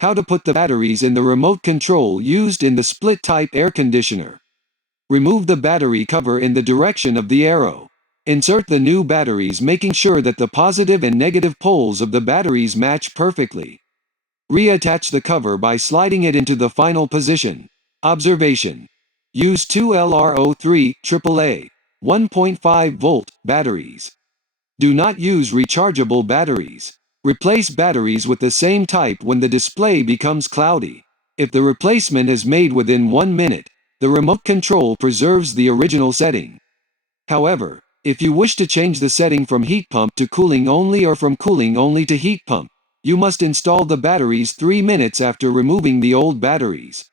How to put the batteries in the remote control used in the split-type air conditioner. Remove the battery cover in the direction of the arrow. Insert the new batteries, making sure that the positive and negative poles of the batteries match perfectly. Reattach the cover by sliding it into the final position. Observation. Use two LR03 AAA 1.5-volt batteries. Do not use rechargeable batteries. Replace batteries with the same type when the display becomes cloudy. If the replacement is made within 1 minute, the remote control preserves the original setting. However, if you wish to change the setting from heat pump to cooling only or from cooling only to heat pump, you must install the batteries 3 minutes after removing the old batteries.